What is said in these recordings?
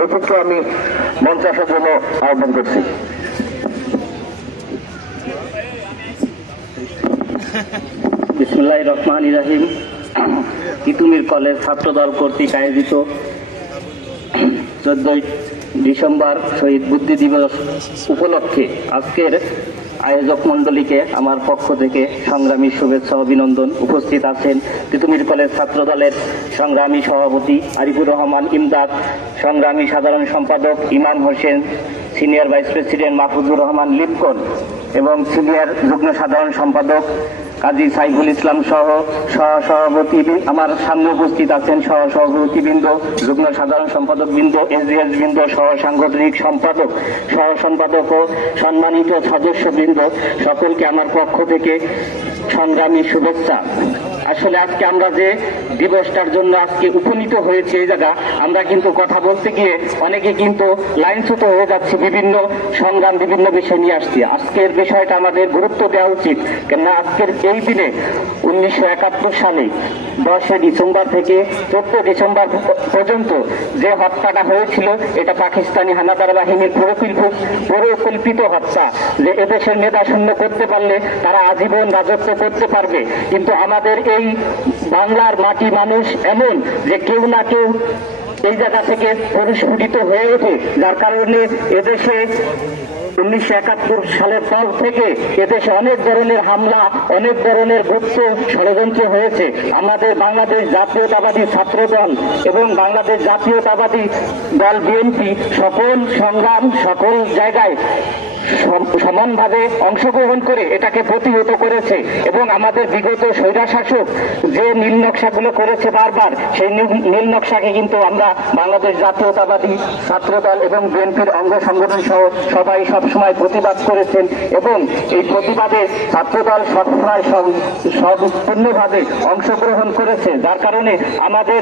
রফিককে আমি মঞ্চে আসার জন্য আহ্বান করছি। বিসমিল্লাহির রহমানির রহিম। তিতুমির কলেজ ছাত্রদল কর্তৃক আয়োজিত 14 ডিসেম্বর শহীদ বুদ্ধি দিবস উপলক্ষে আজকের আয়োজক মণ্ডলীকে আমার পক্ষ থেকে সংগ্রামী শুভেচ্ছা অভিনন্দন। উপস্থিত আছেন তিতুমির কলেজ ছাত্রদলের সংগ্রামী সভাপতি আরিফুর রহমান ইমদাদ, সংগ্রামী সাধারণ সম্পাদক Imam Hossain, senior vice president Mahfuzur Rahman Lipkon এবং সিনিয়র যুগ্ম সাধারণ সম্পাদক কাজী সাইফুল ইসলাম সহ সহসভাপতি আমার সামনে উপস্থিত আছেন, সহসভাপতিবৃন্দ, যুগ্ম সাধারণ সম্পাদক বৃন্দ, এসডিএস বৃন্দ, সহ সাংগঠনিক সম্পাদক, সহ সম্পাদক ও সম্মানিত সদস্যবৃন্দ, সকলকে আমার পক্ষ থেকে সংগ্রামী শুভেচ্ছা। আসলে আজকে আমরা যে দিবসটার জন্য আজকে উপনীত হয়েছে এই জায়গা, আমরা কিন্তু কথা বলতে গিয়ে অনেকে কিন্তু লাইনচ্যুত হয়ে যাচ্ছে, বিভিন্ন সংগ্রাম বিভিন্ন বিষয় নিয়ে আসছে। আজকের বিষয়টা আমাদের গুরুত্ব দেওয়া উচিত, কেননা আজকের এই দিনে 1971 সালে 10 ডিসেম্বর থেকে 14 ডিসেম্বর পর্যন্ত যে হত্যাটা হয়েছিল, এটা পাকিস্তানি হানাদার বাহিনীর পরিকল্পিত হত্যা। যে এদেশের মেধা শূন্য করতে পারলে তারা আজীবন রাজত্ব করতে পারবে, কিন্তু আমাদের এই বাংলার মাটি মানুষ এমন যে কেউ না কেউ এই জায়গা থেকে পরিস্ফুটিত হয়ে ওঠে, যার কারণে এদেশে 1971 সালের পর থেকে এদেশে অনেক ধরনের হামলা, অনেক ধরনের গুপ্ত ষড়যন্ত্র হয়েছে। আমাদের বাংলাদেশ জাতীয়তাবাদী ছাত্র দল এবং বাংলাদেশ জাতীয়তাবাদী দল বিএনপি সকল সংগ্রাম সকল জায়গায় সমানভাবে অংশগ্রহণ করে এটাকে প্রতিহত করেছে এবং আমাদের বিগত স্বৈরশাসক যে নীল নকশাগুলো করেছে বারবার, সেই নীল নকশাকে কিন্তু আমরা বাংলাদেশ জাতীয়তাবাদী ছাত্রদল এবং বিএনপির অঙ্গ সংগঠন সহ সবাই সবসময় প্রতিবাদ করেছেন এবং এই প্রতিবাদে ছাত্রদল সবসময় সম্পূর্ণভাবে অংশগ্রহণ করেছে। যার কারণে আমাদের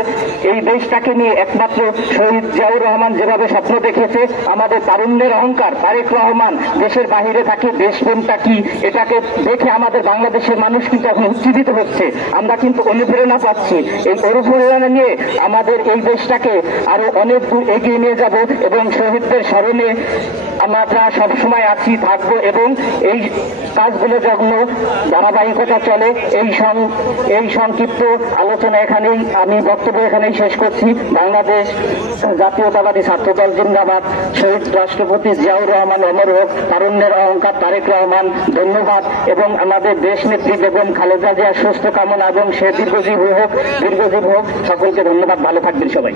এই দেশটাকে নিয়ে একমাত্র শহীদ জিয়াউর রহমান যেভাবে স্বপ্ন দেখেছে, আমাদের তারুণ্যের অহংকার তারেক রহমান দেশের বাহিরে থাকে, দেশপ্রেমটা কি এটাকে দেখে আমাদের বাংলাদেশের মানুষ কিন্তু এখন উজ্জীবিত হচ্ছে। আমরা কিন্তু অনুপ্রেরণা পাচ্ছি। এই অনুপ্রেরণা নিয়ে আমাদের এই দেশটাকে আরো অনেক দূর এগিয়ে নিয়ে যাব এবং শহীদদের স্মরণে আমরা সবসময় আছি, থাকবো এবং এই কাজগুলো যখন ধারাবাহিকতা চলে। এই সংক্ষিপ্ত আলোচনা এখানেই আমি বক্তব্য এখানেই শেষ করছি। বাংলাদেশ জাতীয়তাবাদী ছাত্রদল জিন্দাবাদ। শহীদ রাষ্ট্রপতি জিয়াউর রহমান অমর হোক। তারুণ্যের অহংকার তারেক রহমান ধন্যবাদ এবং আমাদের দেশ নেত্রী বেগম খালেদা জিয়ার সুস্থ কামনা এবং সে দীর্ঘজীব হোক। সকলকে ধন্যবাদ। ভালো থাকবেন সবাই।